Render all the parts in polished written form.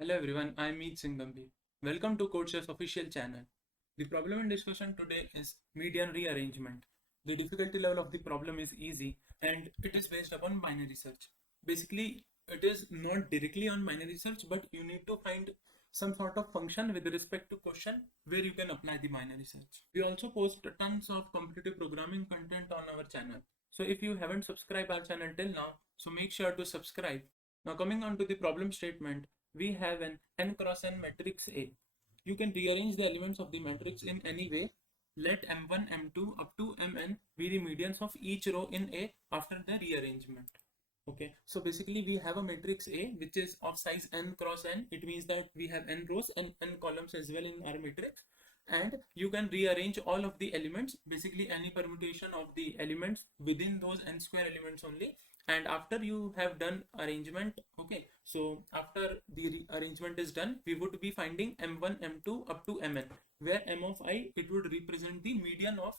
Hello everyone, I am Singh Gambhir. Welcome to CodeChef official channel. The problem in discussion today is median rearrangement. The difficulty level of the problem is easy and it is based upon binary search. Basically, it is not directly on binary search, but you need to find some sort of function with respect to question where you can apply the binary search. We also post tons of competitive programming content on our channel. So if you haven't subscribed our channel till now, so make sure to subscribe. Now coming on to the problem statement, we have an n cross n matrix A. You can rearrange the elements of the matrix in any way. Let m1, m2 up to mn be the medians of each row in A after the rearrangement. Okay, so basically we have a matrix A which is of size n cross n. It means that we have n rows and n columns as well in our matrix, and you can rearrange all of the elements, basically any permutation of the elements within those n square elements only. And after you have done arrangement, okay, so after the arrangement is done, we would be finding m1, m2 up to mn, where m of I, it would represent the median of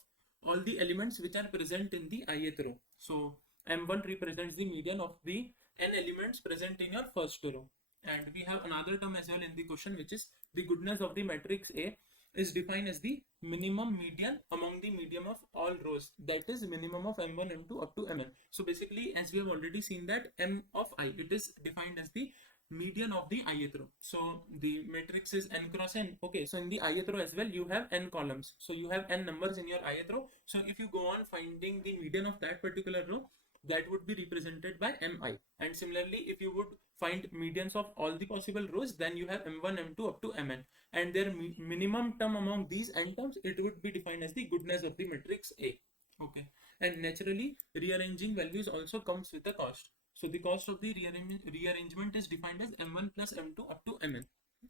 all the elements which are present in the ith row. So m1 represents the median of the n elements present in your first row. And we have another term as well in the question, which is the goodness of the matrix A is defined as the minimum median among the median of all rows, that is minimum of m1, m2 up to mn. So basically, as we have already seen that m of I, it is defined as the median of the ith row. So the matrix is n cross n. Okay, so in the ith row as well, you have n columns. So you have n numbers in your ith row. So if you go on finding the median of that particular row, that would be represented by mi. And similarly, if you would find medians of all the possible rows, then you have m1, m2 up to mn, and their minimum term among these n terms, it would be defined as the goodness of the matrix A. Okay, and naturally rearranging values also comes with a cost. So the cost of the rearrangement is defined as m1 plus m2 up to mn.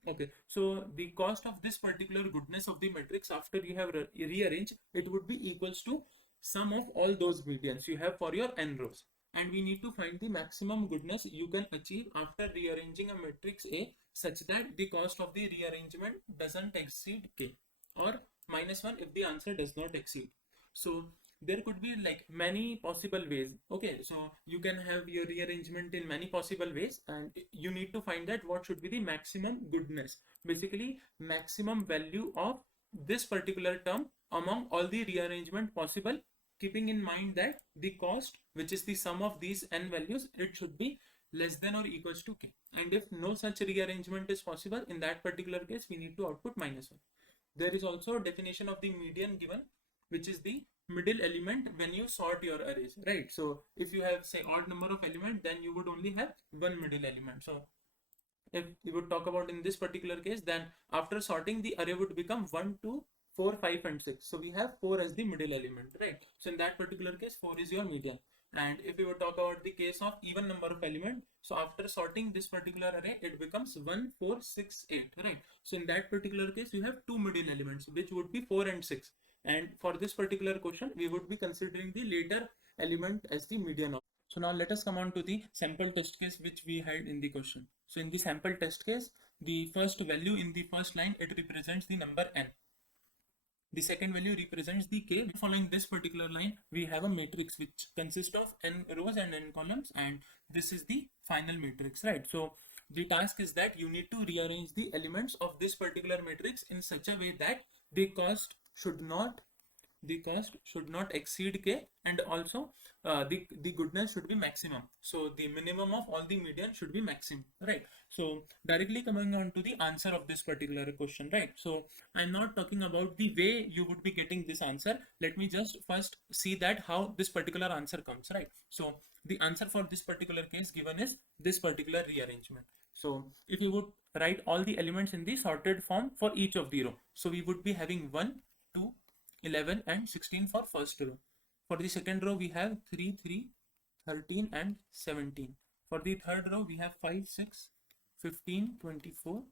Okay, so the cost of this particular goodness of the matrix after you have rearranged, it would be equals to sum of all those medians you have for your n rows. And we need to find the maximum goodness you can achieve after rearranging a matrix A such that the cost of the rearrangement doesn't exceed k, or -1 if the answer does not exceed. So there could be like many possible ways. Okay, so you can have your rearrangement in many possible ways, and you need to find that what should be the maximum goodness, basically maximum value of this particular term among all the rearrangement possible, keeping in mind that the cost, which is the sum of these n values, it should be less than or equals to k. And if no such rearrangement is possible, in that particular case, we need to output -1. There is also a definition of the median given, which is the middle element when you sort your arrays, right? So if you have, say, odd number of elements, then you would only have one middle element. So if we would talk about in this particular case, then after sorting, the array would become 1, 2, 4, 5, and 6. So we have 4 as the middle element, right? So in that particular case, 4 is your median. And if we would talk about the case of even number of element, so after sorting this particular array, it becomes 1, 4, 6, 8, right? So in that particular case, you have two middle elements, which would be 4 and 6. And for this particular question, we would be considering the later element as the median of. So now let us come on to the sample test case which we had in the question. So in the sample test case, the first value in the first line, it represents the number n. The second value represents the k. Following this particular line, we have a matrix which consists of n rows and n columns, and this is the final matrix, right? So the task is that you need to rearrange the elements of this particular matrix in such a way that the cost should not exceed k, and also the goodness should be maximum. So the minimum of all the median should be maximum, right? So directly coming on to the answer of this particular question, right? So I'm not talking about the way you would be getting this answer. Let me just first see that how this particular answer comes, right? So the answer for this particular case given is this particular rearrangement. So if you would write all the elements in the sorted form for each of the row, so we would be having 1, 2, 11 and 16 for first row. For the second row, we have 3, 3, 13 and 17. For the third row, we have 5, 6, 15, 24.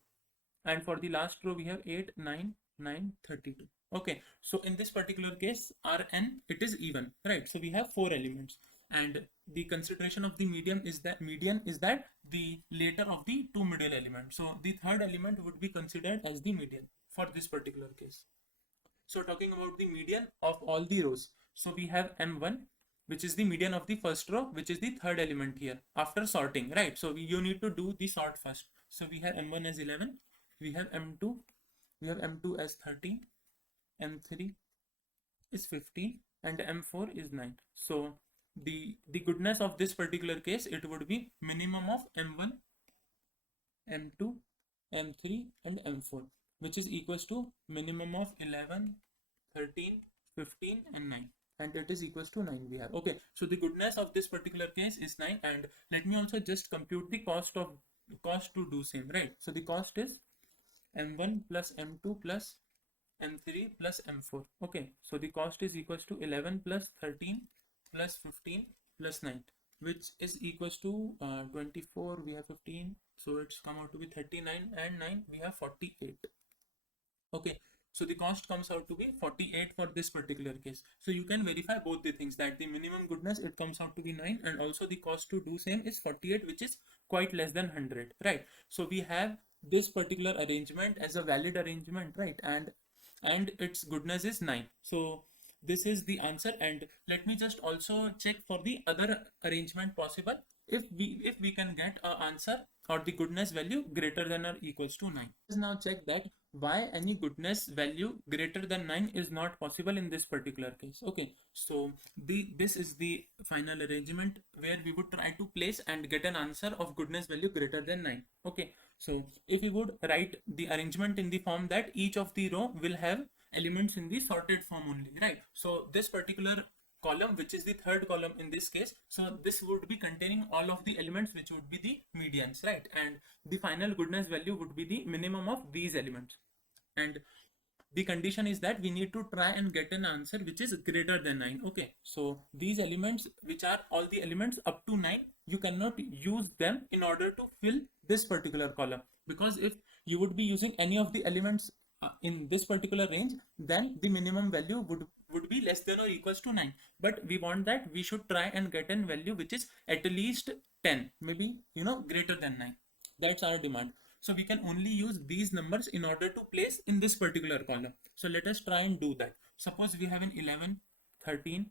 And for the last row, we have 8, 9, 9, 32. Okay, so in this particular case, Rn, it is even, right? So we have 4 elements. And the consideration of the median is that the later of the two middle elements. So the third element would be considered as the median for this particular case. So talking about the median of all the rows, so we have m1, which is the median of the first row, which is the third element here after sorting, right? So you need to do the sort first. So we have m1 as 11, we have m2 as 13, m3 is 15, and m4 is 9. So the goodness of this particular case, it would be minimum of m1, m2, m3 and m4, which is equals to minimum of 11, 13, 15 and 9, and it is equals to 9 we have. Okay, so the goodness of this particular case is 9, and let me also just compute the cost to do same, right? So the cost is m1 plus m2 plus m3 plus m4. Okay, so the cost is equals to 11 plus 13 plus 15 plus 9, which is equals to 24, we have 15, so it's come out to be 39, and 9 we have 48. Okay, so the cost comes out to be 48 for this particular case. So you can verify both the things, that the minimum goodness, it comes out to be 9, and also the cost to do same is 48, which is quite less than 100, right? So we have this particular arrangement as a valid arrangement, right? And its goodness is 9. So this is the answer. And let me just also check for the other arrangement possible, if we can get an answer or the goodness value greater than or equals to 9. Let's now check that why any goodness value greater than 9 is not possible in this particular case. Okay, so this is the final arrangement where we would try to place and get an answer of goodness value greater than 9. Okay, so if we would write the arrangement in the form that each of the row will have elements in the sorted form only, right? So this particular column, which is the third column in this case, so this would be containing all of the elements which would be the medians, right? And the final goodness value would be the minimum of these elements, and the condition is that we need to try and get an answer which is greater than 9. Okay, so these elements, which are all the elements up to 9, you cannot use them in order to fill this particular column, because if you would be using any of the elements in this particular range, then the minimum value would be less than or equals to 9. But we want that we should try and get an value which is at least 10, maybe greater than 9. That's our demand. So we can only use these numbers in order to place in this particular column. So let us try and do that. Suppose we have an 11, 13,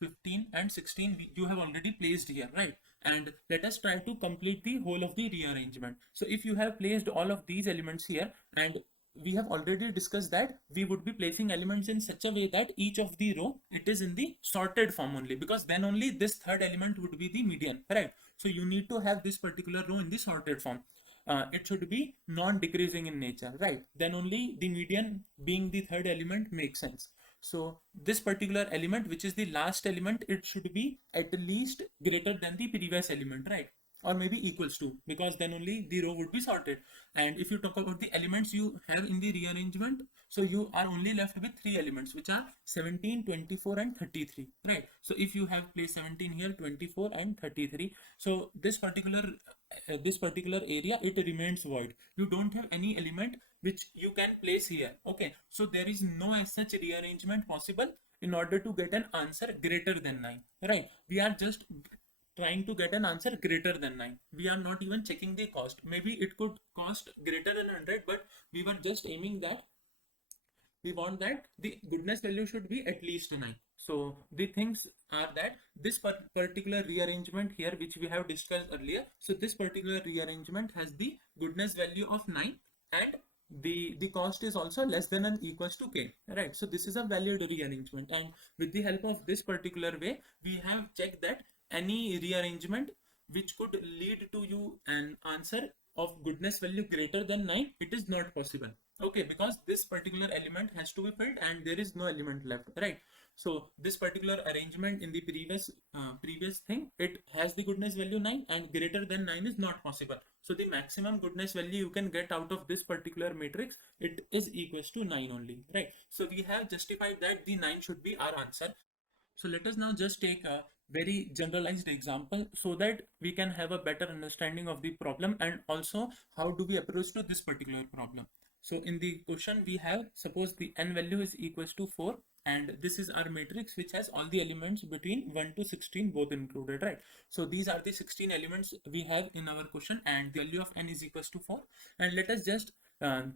15 and 16 you have already placed here, right? And let us try to complete the whole of the rearrangement. So if you have placed all of these elements here, and we have already discussed that we would be placing elements in such a way that each of the row, it is in the sorted form only, because then only this third element would be the median, right? So you need to have this particular row in the sorted form. It should be non-decreasing in nature, right? Then only the median being the third element makes sense. So this particular element, which is the last element, it should be at least greater than the previous element, right? Or maybe equals to, because then only the row would be sorted. And if you talk about the elements you have in the rearrangement, so you are only left with 3 elements, which are 17, 24 and 33, right? So if you have placed 17 here, 24 and 33, so this particular area, it remains void. You don't have any element which you can place here. Okay, so there is no as such rearrangement possible in order to get an answer greater than 9, right? We are just trying to get an answer greater than 9. We are not even checking the cost. Maybe it could cost greater than 100, but we were just aiming that we want that the goodness value should be at least 9. So the things are that this particular rearrangement here, which we have discussed earlier, so this particular rearrangement has the goodness value of 9, and the cost is also less than or equals to k, right? So this is a valid rearrangement, and with the help of this particular way, we have checked that any rearrangement which could lead to you an answer of goodness value greater than 9, it is not possible. Okay, because this particular element has to be filled and there is no element left, right? So this particular arrangement in the previous thing, it has the goodness value 9, and greater than 9 is not possible. So the maximum goodness value you can get out of this particular matrix, it is equals to 9 only, right? So we have justified that the 9 should be our answer. So let us now just take a very generalized example so that we can have a better understanding of the problem, and also how do we approach to this particular problem. So in the question we have, suppose the n value is equals to 4, and this is our matrix which has all the elements between 1 to 16 both included, right? So these are the 16 elements we have in our question, and the value of n is equals to 4. And let us just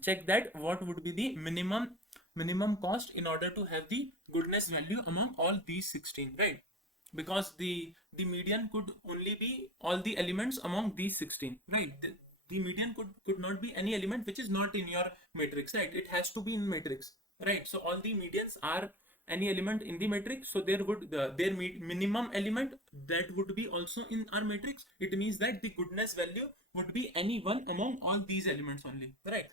check that what would be the minimum cost in order to have the goodness value among all these 16, right? Because the median could only be all the elements among these 16, right? the median could not be any element which is not in your matrix, right? It has to be in matrix, right? So all the medians are any element in the matrix, so there would their minimum element that would be also in our matrix. It means that the goodness value would be any one among all these elements only, right?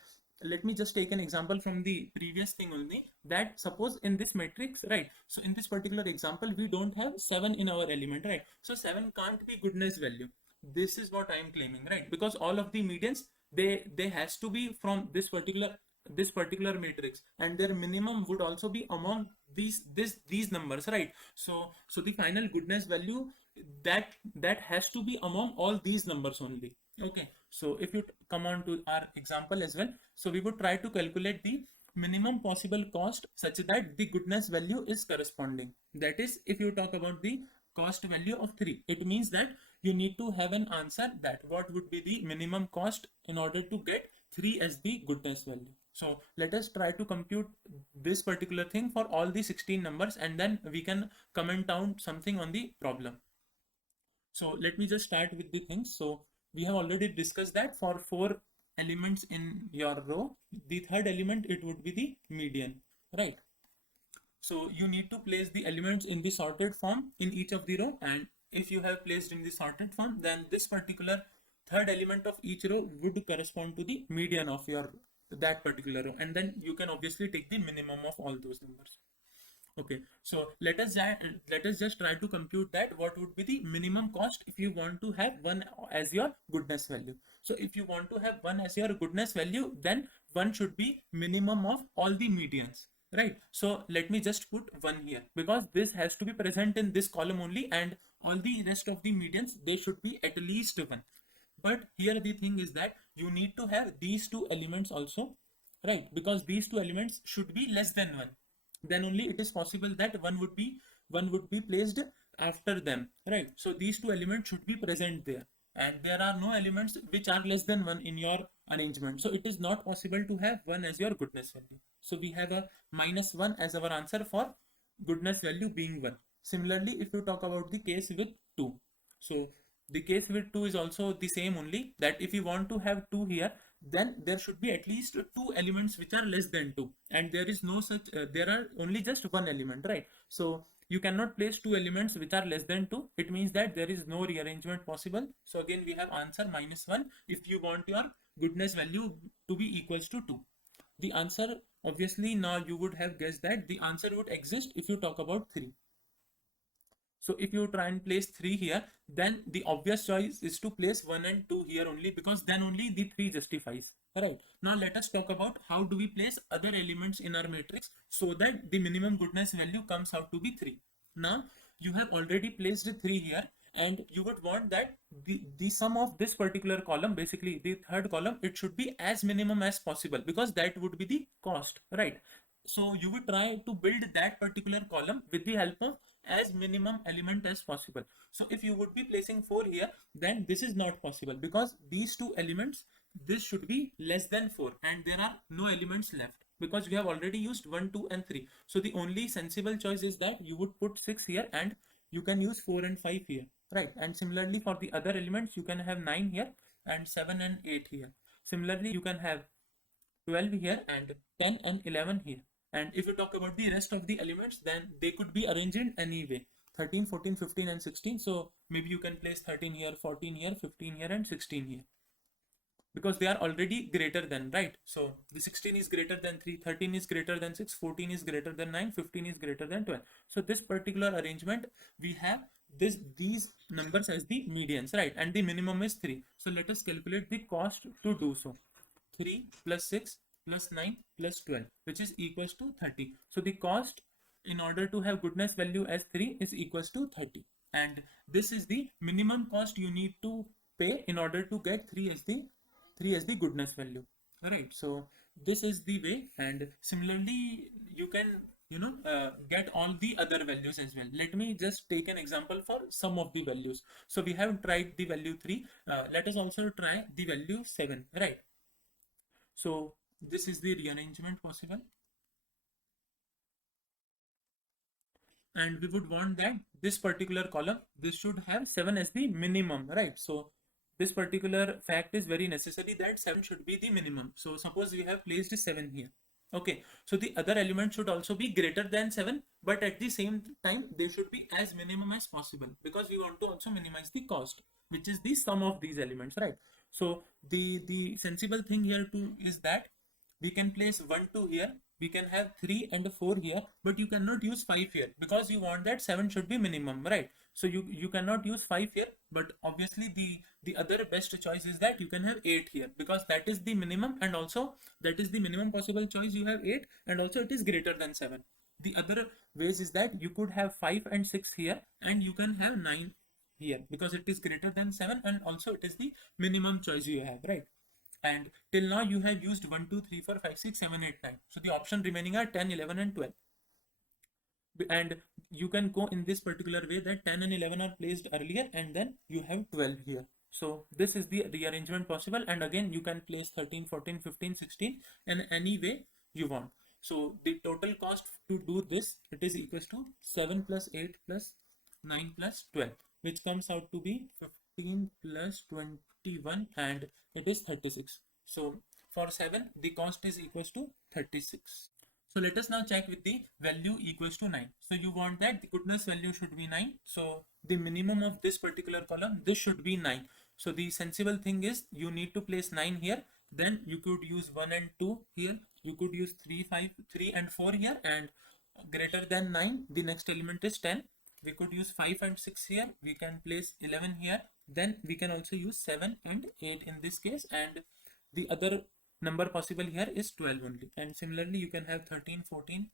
Let me just take an example from the previous thing only, that suppose in this matrix, right? So in this particular example we don't have 7 in our element, right? So 7 can't be goodness value. This is what I am claiming, right? Because all of the medians, they has to be from this particular matrix, and their minimum would also be among these numbers, right? So the final goodness value, that has to be among all these numbers only. Okay, so if you come on to our example as well, so we would try to calculate the minimum possible cost such that the goodness value is corresponding. That is, if you talk about the cost value of 3, it means that you need to have an answer that what would be the minimum cost in order to get 3 as the goodness value. So let us try to compute this particular thing for all the 16 numbers, and then we can comment down something on the problem. So let me just start with the things. So we have already discussed that for 4 elements in your row, the third element, it would be the median, right? So you need to place the elements in the sorted form in each of the row, and if you have placed in the sorted form, then this particular third element of each row would correspond to the median of your that particular row, and then you can obviously take the minimum of all those numbers. Okay, so let us just try to compute that what would be the minimum cost if you want to have 1 as your goodness value. So if you want to have 1 as your goodness value, then 1 should be minimum of all the medians, right? So let me just put 1 here, because this has to be present in this column only, and all the rest of the medians, they should be at least 1. But here the thing is that you need to have these two elements also, right? Because these two elements should be less than 1, then only it is possible that one would be placed after them, right? So these two elements should be present there, and there are no elements which are less than 1 in your arrangement, so it is not possible to have 1 as your goodness value. So we have a -1 as our answer for goodness value being 1. Similarly, if you talk about the case with 2, so the case with 2 is also the same, only that if you want to have 2 here, then there should be at least 2 elements which are less than 2, and there is no such there are only just 1 element, right? So you cannot place 2 elements which are less than 2. It means that there is no rearrangement possible. So again we have answer -1 if you want your goodness value to be equals to 2. The answer, obviously now you would have guessed that the answer would exist if you talk about 3. So if you try and place 3 here, then the obvious choice is to place 1 and 2 here only, because then only the 3 justifies, right? Now let us talk about how do we place other elements in our matrix so that the minimum goodness value comes out to be 3. Now you have already placed 3 here, and you would want that the sum of this particular column, basically the third column, it should be as minimum as possible, because that would be the cost, right? So you would try to build that particular column with the help of as minimum element as possible. So if you would be placing 4 here, then this is not possible, because these two elements, this should be less than 4, and there are no elements left, because we have already used 1, 2 and 3. So the only sensible choice is that you would put 6 here, and you can use 4 and 5 here, right? And similarly for the other elements, you can have 9 here and 7 and 8 here. Similarly you can have 12 here and 10 and 11 here. And if you talk about the rest of the elements, then they could be arranged in any way: 13, 14, 15 and 16. So maybe you can place 13 here, 14 here, 15 here and 16 here, because they are already greater than, right? So the 16 is greater than 3, 13 is greater than 6, 14 is greater than 9, 15 is greater than 12. So this particular arrangement, we have these numbers as the medians, right? And the minimum is 3. So let us calculate the cost to do so. 3 plus 6 plus 9 plus 12, which is equals to 30. So the cost in order to have goodness value as 3 is equals to 30, and this is the minimum cost you need to pay in order to get 3 as the goodness value, right? So this is the way, and similarly you can get all the other values as well. Let me just take an example for some of the values. So we have tried the value 3. Let us also try the value 7, right? So this is the rearrangement possible, and we would want that this particular column, this should have 7 as the minimum, right? So this particular fact is very necessary that 7 should be the minimum. So suppose we have placed 7 here. Okay, so the other element should also be greater than 7, but at the same time they should be as minimum as possible, because we want to also minimize the cost, which is the sum of these elements, right? So the sensible thing here too is that we can place 1 2 here, we can have 3 and 4 here, but you cannot use 5 here because you want that 7 should be minimum, right? So you cannot use 5 here, but obviously the other best choice is that you can have 8 here, because that is the minimum, and also that is the minimum possible choice. You have 8, and also it is greater than 7. The other ways is that you could have 5 and 6 here, and you can have 9 here, because it is greater than 7, and also it is the minimum choice you have, right? And till now you have used 1 2 3 4 5 6 7 8 9, so the option remaining are 10 11 and 12. And you can go in this particular way that 10 and 11 are placed earlier, and then you have 12 here. So this is the rearrangement possible, and again you can place 13 14 15 16 in any way you want. So the total cost to do this, it is equals to 7 plus 8 plus 9 plus 12, which comes out to be 15 plus 21, and it is 36. So for 7 the cost is equals to 36. So let us now check with the value equals to 9. So you want that the goodness value should be 9. So the minimum of this particular column, this should be 9. So the sensible thing is you need to place 9 here. Then you could use 1 and 2 here. You could use 3 and 4 here, and greater than 9, the next element is 10. We could use 5 and 6 here. We can place 11 here. Then we can also use 7 and 8 in this case, and the other number possible here is 12 only. And similarly you can have 13 14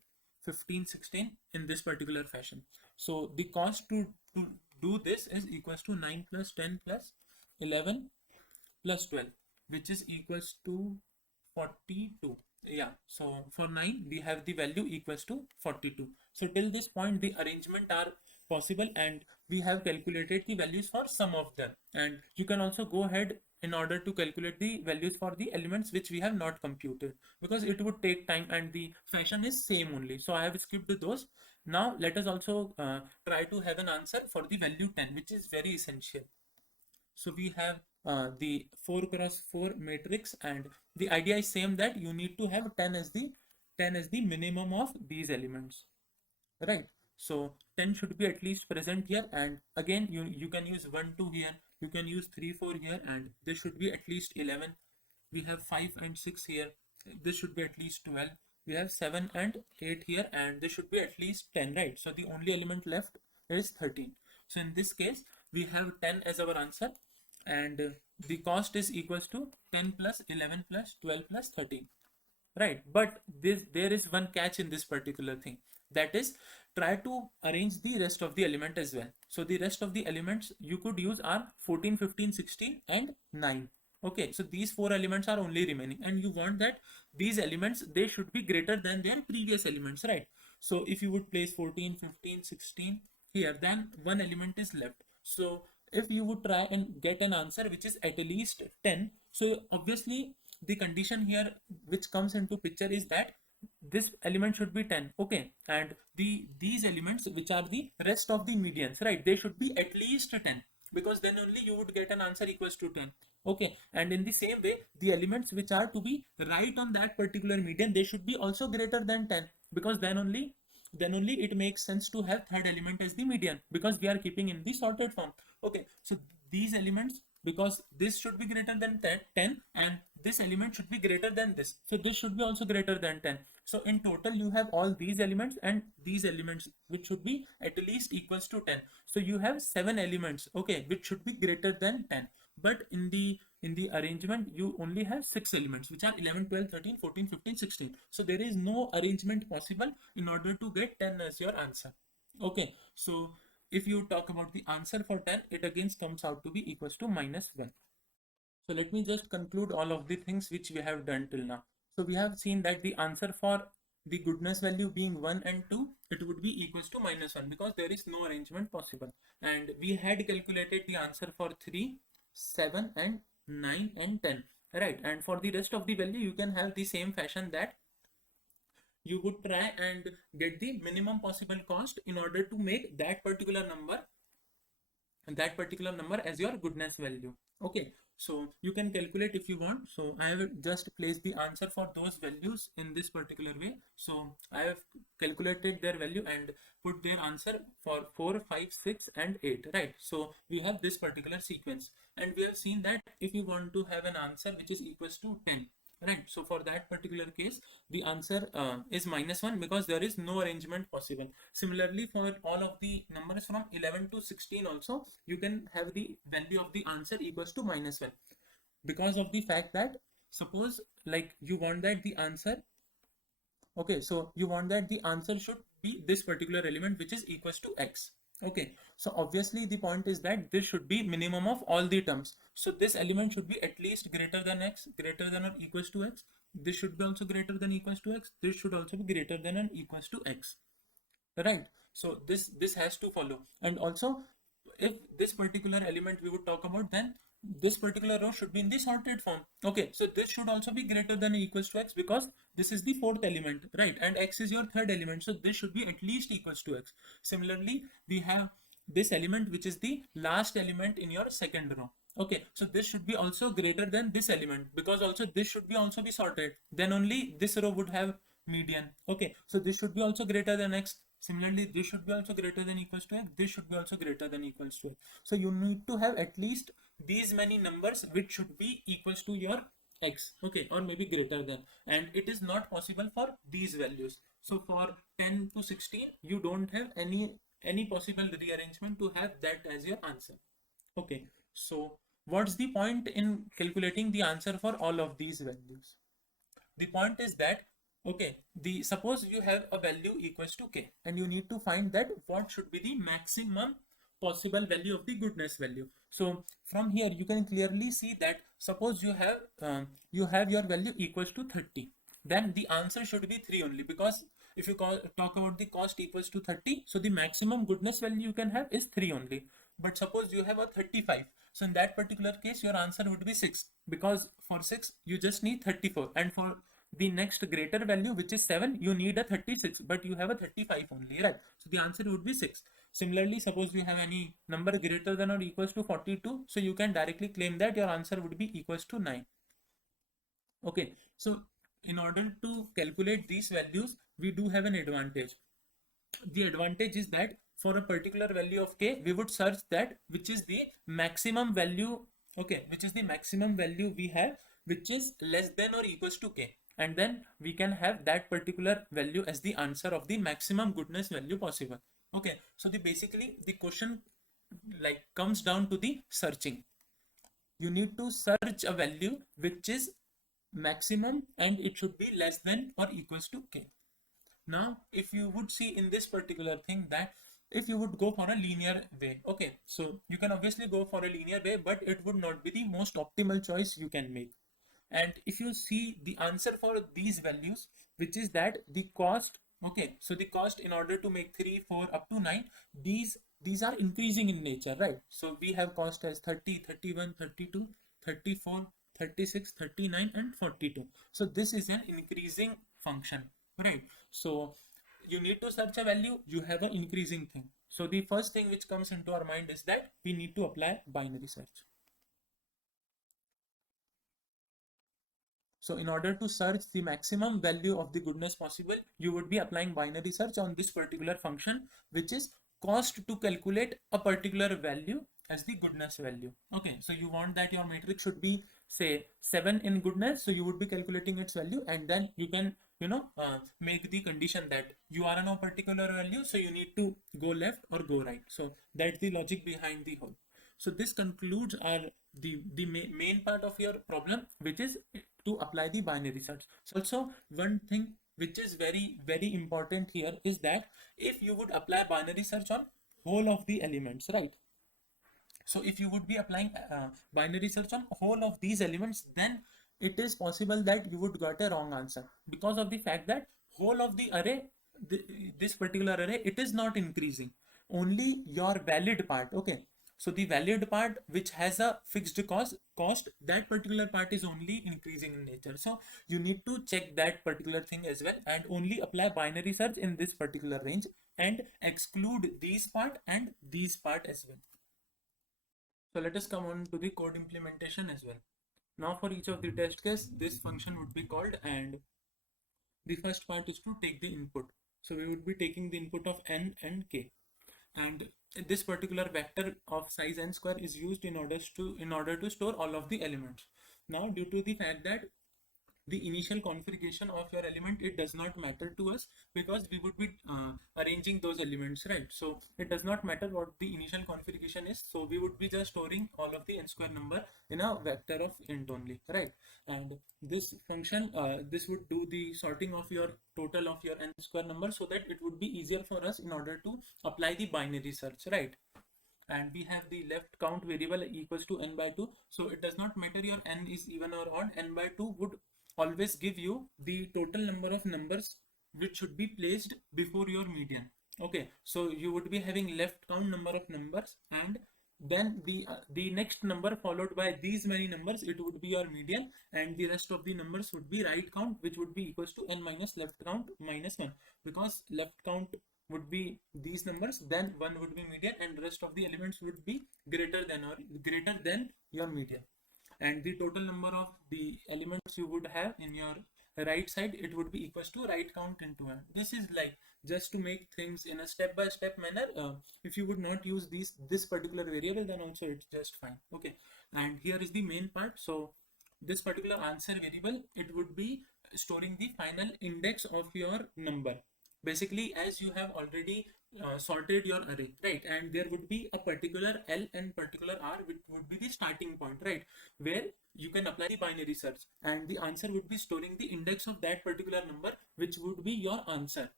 15 16 in this particular fashion. So the cost to do this is equals to 9 plus 10 plus 11 plus 12, which is equals to 42. Yeah, so for 9 we have the value equals to 42. So till this point the arrangement are possible, and we have calculated the values for some of them. And you can also go ahead in order to calculate the values for the elements which we have not computed, because it would take time and the fashion is same only. So I have skipped those. Now let us also try to have an answer for the value 10, which is very essential. So we have the 4 cross 4 matrix, and the idea is same, that you need to have 10 as the minimum of these elements, right? So 10 should be at least present here, and again you can use 1 2 here, you can use 3 4 here, and this should be at least 11. We have 5 and 6 here, this should be at least 12. We have 7 and 8 here, and this should be at least 10, right? So the only element left is 13. So in this case we have 10 as our answer, and the cost is equals to 10 plus 11 plus 12 plus 13, right? But there is one catch in this particular thing, that is, try to arrange the rest of the element as well. So the rest of the elements you could use are 14 15 16 and 9. Okay, so these 4 elements are only remaining, and you want that these elements, they should be greater than their previous elements, right? So if you would place 14 15 16 here, then one element is left. So if you would try and get an answer which is at least 10, so obviously the condition here which comes into picture is that this element should be 10. Okay, and these elements which are the rest of the medians, right, they should be at least 10, because then only you would get an answer equals to 10. Okay, and in the same way the elements which are to be right on that particular median, they should be also greater than 10, because then only it makes sense to have third element as the median, because we are keeping in the sorted form. Okay, so these elements, because this should be greater than 10, and this element should be greater than this, so this should be also greater than 10. So in total you have all these elements and these elements which should be at least equals to 10. So you have 7 elements, okay, which should be greater than 10. But in the arrangement you only have 6 elements, which are 11 12 13 14 15 16. So there is no arrangement possible in order to get 10 as your answer. Okay, so if you talk about the answer for 10, it again comes out to be equals to -1. So let me just conclude all of the things which we have done till now. So we have seen that the answer for the goodness value being 1 and 2, it would be equals to -1, because there is no arrangement possible. And we had calculated the answer for 3, 7 and 9 and 10, right? And for the rest of the value you can have the same fashion, that you would try and get the minimum possible cost in order to make that particular number as your goodness value. Okay, so you can calculate if you want. So I have just placed the answer for those values in this particular way. So I have calculated their value and put their answer for 4, 5, 6 and 8, right? So we have this particular sequence, and we have seen that if you want to have an answer which is equals to 10, right? So for that particular case, the answer is -1 because there is no arrangement possible. Similarly, for all of the numbers from 11 to 16 also, you can have the value of the answer equals to -1 because of the fact that suppose like you want that the answer, okay, so you want that the answer should be this particular element which is equals to x. Okay, so obviously the point is that this should be minimum of all the terms. So this element should be at least greater than x, greater than or equals to x. This should be also greater than equals to x. This should also be greater than and equals to x. Right? So this has to follow. And also, if this particular element we would talk about, then this particular row should be in the sorted form. Okay, so this should also be greater than or equals to x because this is the fourth element, right? And x is your third element, so this should be at least equals to x. Similarly, we have this element which is the last element in your second row. Okay, so this should be also greater than this element because also this should be also be sorted. Then only this row would have median. Okay, so this should be also greater than x. Similarly, this should be also greater than equals to x. This should be also greater than equals to x. So you need to have at least these many numbers which should be equals to your x, okay, or maybe greater than, and it is not possible for these values. So for 10 to 16 you don't have any possible rearrangement to have that as your answer. Okay, so what's the point in calculating the answer for all of these values? The point is that, okay, the suppose you have a value equals to k and you need to find that what should be the maximum possible value of the goodness value. So from here you can clearly see that suppose you have your value equals to 30, then the answer should be 3 only, because if you talk about the cost equals to 30, so the maximum goodness value you can have is 3 only. But suppose you have a 35, so in that particular case your answer would be 6, because for 6 you just need 34, and for the next greater value which is 7 you need a 36, but you have a 35 only, right? So the answer would be 6. Similarly, suppose you have any number greater than or equals to 42, so you can directly claim that your answer would be equals to 9. Okay, so in order to calculate these values we do have an advantage. The advantage is that for a particular value of k we would search that which is the maximum value, okay, which is the maximum value we have which is less than or equals to k, and then we can have that particular value as the answer of the maximum goodness value possible. Okay, so basically the question like comes down to the searching. You need to search a value which is maximum and it should be less than or equals to k. Now, if you would see in this particular thing that if you would go for a linear way, okay, so you can obviously go for a linear way, but it would not be the most optimal choice you can make. And if you see the answer for these values, which is that the cost, okay, so the cost in order to make 3, 4 up to 9, these are increasing in nature, right? So we have cost as 30, 31, 32, 34, 36, 39 and 42. So this is an increasing function, right? So you need to search a value, you have an increasing thing. So the first thing which comes into our mind is that we need to apply binary search. So in order to search the maximum value of the goodness possible, you would be applying binary search on this particular function, which is cost to calculate a particular value as the goodness value. Okay, so you want that your matrix should be say 7 in goodness, so you would be calculating its value, and then you can make the condition that you are on a particular value, so you need to go left or go right. So that's the logic behind the whole. So this concludes our the main part of your problem, which is to apply the binary search. So also one thing which is very important here is that if you would apply binary search on whole of the elements, right? So if you would be applying binary search on whole of these elements, then it is possible that you would get a wrong answer because of the fact that whole of the array, this particular array, it is not increasing, only your valid part. Okay, so the valid part which has a fixed cost, that particular part is only increasing in nature. So you need to check that particular thing as well and only apply binary search in this particular range and exclude these part and these part as well. So let us come on to the code implementation as well. Now for each of the test case, this function would be called, and the first part is to take the input. So we would be taking the input of n and k, and this particular vector of size n square is used in order to store all of the elements. Now due to the fact that the initial configuration of your element, it does not matter to us, because we would be arranging those elements, right? So it does not matter what the initial configuration is, so we would be just storing all of the n square number in a vector of int only, right? And this function, this would do the sorting of your total of your n square number, so that it would be easier for us in order to apply the binary search, right? And we have the left count variable equals to n by 2, so it does not matter your n is even or odd, n by 2 would always give you the total number of numbers which should be placed before your median. Okay, so you would be having left count number of numbers, and then the next number followed by these many numbers, it would be your median, and the rest of the numbers would be right count, which would be equals to n minus left count minus 1, because left count would be these numbers, then 1 would be median, and rest of the elements would be greater than your median. And the total number of the elements you would have in your right side, it would be equals to right count into 1. This is like just to make things in a step-by-step manner. If you would not use this particular variable, then also it's just fine. Okay, and here is the main part. So this particular answer variable, it would be storing the final index of your number. Basically, as you have already sorted your array, right? And there would be a particular L and particular R, which would be the starting point, right? Where you can apply the binary search, and the answer would be storing the index of that particular number, which would be your answer,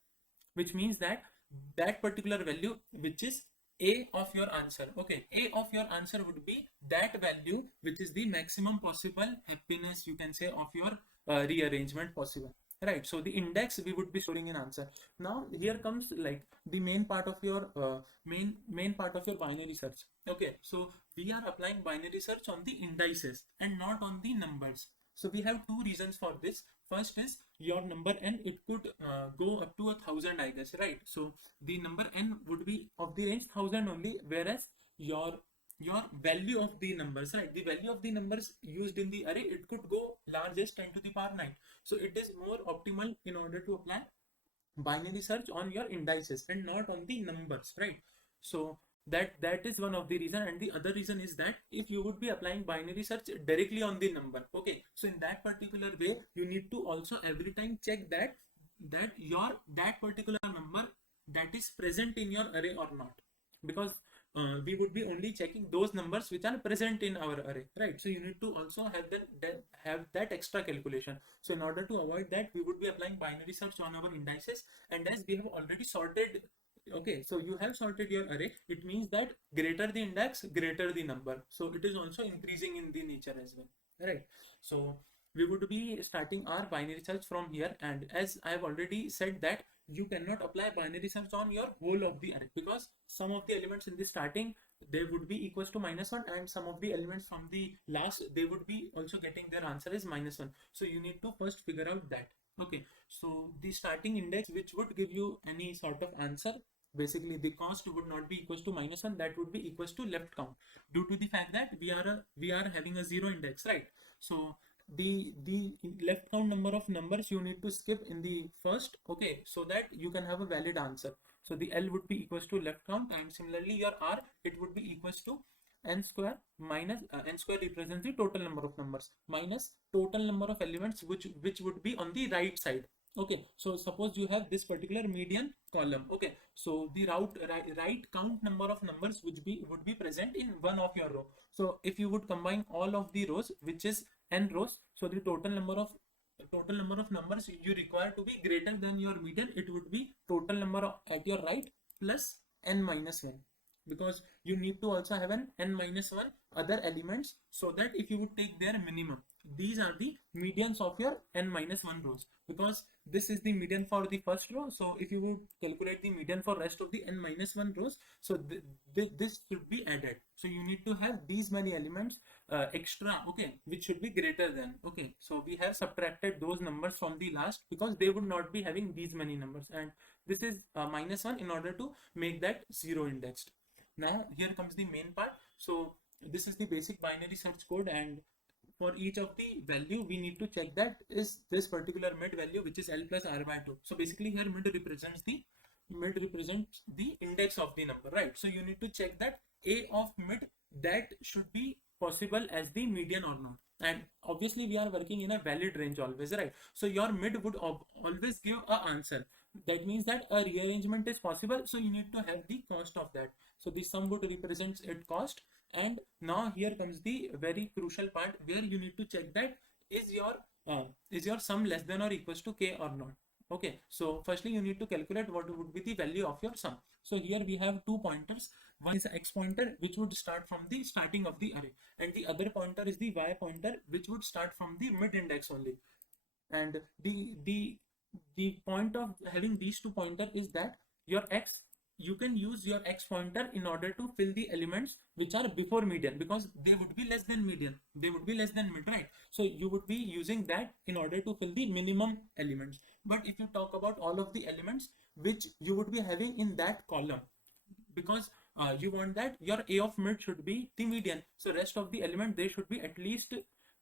which means that that particular value, which is a of your answer. Okay, a of your answer would be that value which is the maximum possible happiness, you can say, of your rearrangement possible, right? So the index we would be storing in answer. Now here comes like the main part of your main part of your binary search. Okay, so we are applying binary search on the indices and not on the numbers. So we have two reasons for this. First is your number n, it could go up to 1,000, I guess, right? So the number n would be of the range 1,000 only, whereas your value of the numbers, right? The value of the numbers used in the array, it could go largest 10 to the power 9. So it is more optimal in order to apply binary search on your indices and not on the numbers, right? So that is one of the reason, and the other reason is that if you would be applying binary search directly on the number, okay, so in that particular way you need to also every time check that that particular number that is present in your array or not, because we would be only checking those numbers which are present in our array, right? So you need to also have that extra calculation. So in order to avoid that, we would be applying binary search on our indices, and as we have already sorted, okay, so you have sorted your array, it means that greater the index, greater the number, so it is also increasing in the nature as well, right? So we would be starting our binary search from here, and as I have already said that you cannot apply binary search on your whole of the array, because some of the elements in the starting, they would be equals to -1, and some of the elements from the last, they would be also getting their answer is -1. So you need to first figure out that. Okay, so the starting index which would give you any sort of answer, basically the cost would not be equals to -1, that would be equals to left count, due to the fact that we are having a 0 index, right? So the left count number of numbers you need to skip in the first, okay, so that you can have a valid answer. So the L would be equals to left count, and similarly your R, it would be equals to n square minus n square represents the total number of numbers minus total number of elements which would be on the right side. Okay, so suppose you have this particular median column. Okay, so the right count number of numbers would be present in one of your row. So if you would combine all of the rows, which is n rows, so the total number of numbers you require to be greater than your median, it would be total number at your right plus n minus 1, because you need to also have an n minus 1 other elements, so that if you would take their minimum, these are the medians of your n minus 1 rows, because this is the median for the first row. So if you would calculate the median for rest of the n minus 1 rows, so this should be added. So you need to have these many elements extra, okay, which should be greater than. Okay, so we have subtracted those numbers from the last, because they would not be having these many numbers, and this is -1 in order to make that 0 indexed. Now here comes the main part. So this is the basic binary search code, and for each of the value we need to check that is this particular mid value, which is L plus R by 2. So basically here mid represents the index of the number, right? So you need to check that A of mid, that should be possible as the median or not. And obviously we are working in a valid range always, right? So your mid would always give a answer. That means that a rearrangement is possible, so you need to have the cost of that. So the sum would represents its cost. And now here comes the very crucial part where you need to check that is your sum less than or equals to k or not. Okay, so firstly you need to calculate what would be the value of your sum. So here we have two pointers. One is x pointer, which would start from the starting of the array, and the other pointer is the y pointer, which would start from the mid index only. And the point of having these two pointers is that you can use your x pointer in order to fill the elements which are before median, because they would be less than median, they would be less than mid, right? So you would be using that in order to fill the minimum elements. But if you talk about all of the elements which you would be having in that column, because you want that your A of mid should be the median, so rest of the element they should be at least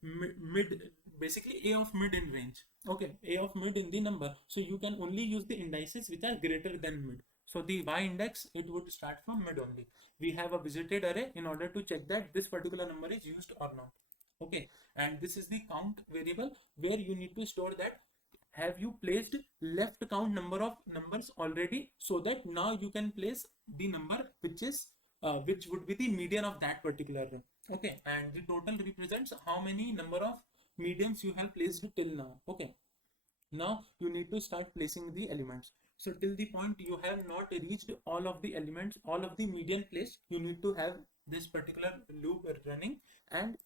mid, basically A of mid in range. Okay, A of mid in the number, so you can only use the indices which are greater than mid. So the y index, it would start from mid only. We have a visited array in order to check that this particular number is used or not. Okay, and this is the count variable where you need to store that have you placed left count number of numbers already, so that now you can place the number which would be the median of that particular row. Okay, and the total represents how many number of medians you have placed till now. Okay, now you need to start placing the elements. So till the point you have not reached all of the elements, all of the median placed, you need to have this particular loop running. And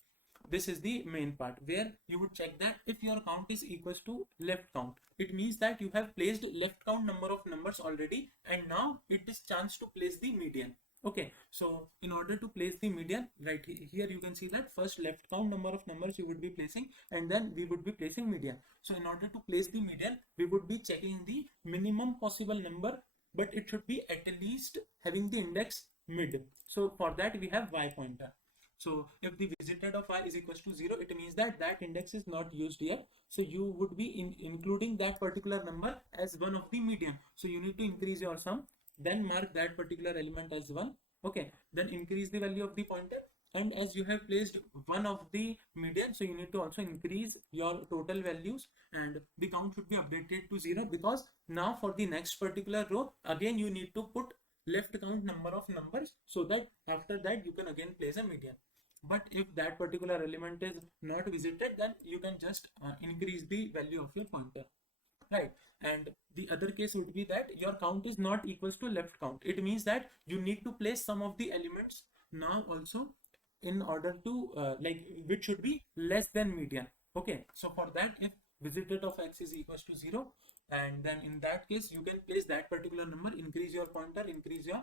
this is the main part where you would check that if your count is equals to left count, it means that you have placed left count number of numbers already, and now it is chance to place the median. Okay, so in order to place the median, right here you can see that first left count number of numbers you would be placing, and then we would be placing median. So in order to place the median, we would be checking the minimum possible number, but it should be at least having the index mid. So for that we have y pointer. So if the visited of y is equals to 0, it means that that index is not used yet. So you would be including that particular number as one of the median. So you need to increase your sum, then mark that particular element as 1. Okay, then increase the value of the pointer, and as you have placed one of the median, so you need to also increase your total values, and the count should be updated to 0, because now for the next particular row again you need to put left count number of numbers, so that after that you can again place a median. But if that particular element is not visited, then you can just increase the value of your pointer, right? And the other case would be that your count is not equals to left count. It means that you need to place some of the elements now also in order to which should be less than median. Okay, so for that, if visited of x is equals to 0, and then in that case you can place that particular number, increase your pointer, increase your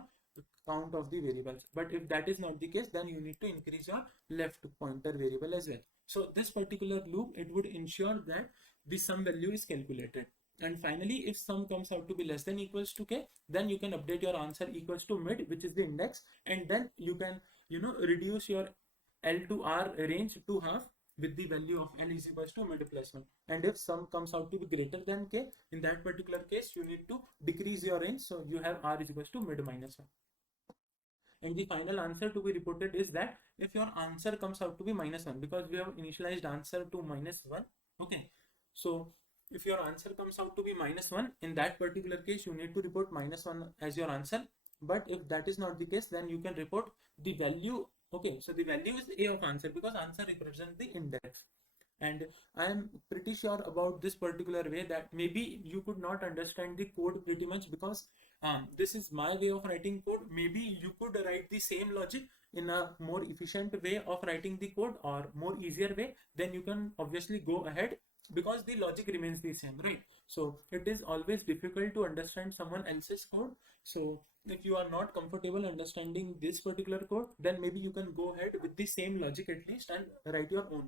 count of the variables. But if that is not the case, then you need to increase your left pointer variable as well. So this particular loop, it would ensure that the sum value is calculated. And finally, if sum comes out to be less than equals to k, then you can update your answer equals to mid, which is the index, and then you can reduce your L to R range to half with the value of L is equals to mid plus 1. And if sum comes out to be greater than k, in that particular case you need to decrease your range, so you have R is equals to mid minus 1. And the final answer to be reported is that if your answer comes out to be minus 1, because we have initialized answer to minus 1. Okay, so if your answer comes out to be minus 1, in that particular case you need to report minus 1 as your answer. But if that is not the case, then you can report the value. Okay, so the value is A of answer, because answer represents the index. And I am pretty sure about this particular way that maybe you could not understand the code pretty much, because this is my way of writing code. Maybe you could write the same logic in a more efficient way of writing the code, or more easier way. Then you can obviously go ahead, because the logic remains the same, right? So it is always difficult to understand someone else's code. So if you are not comfortable understanding this particular code, then maybe you can go ahead with the same logic at least and write your own.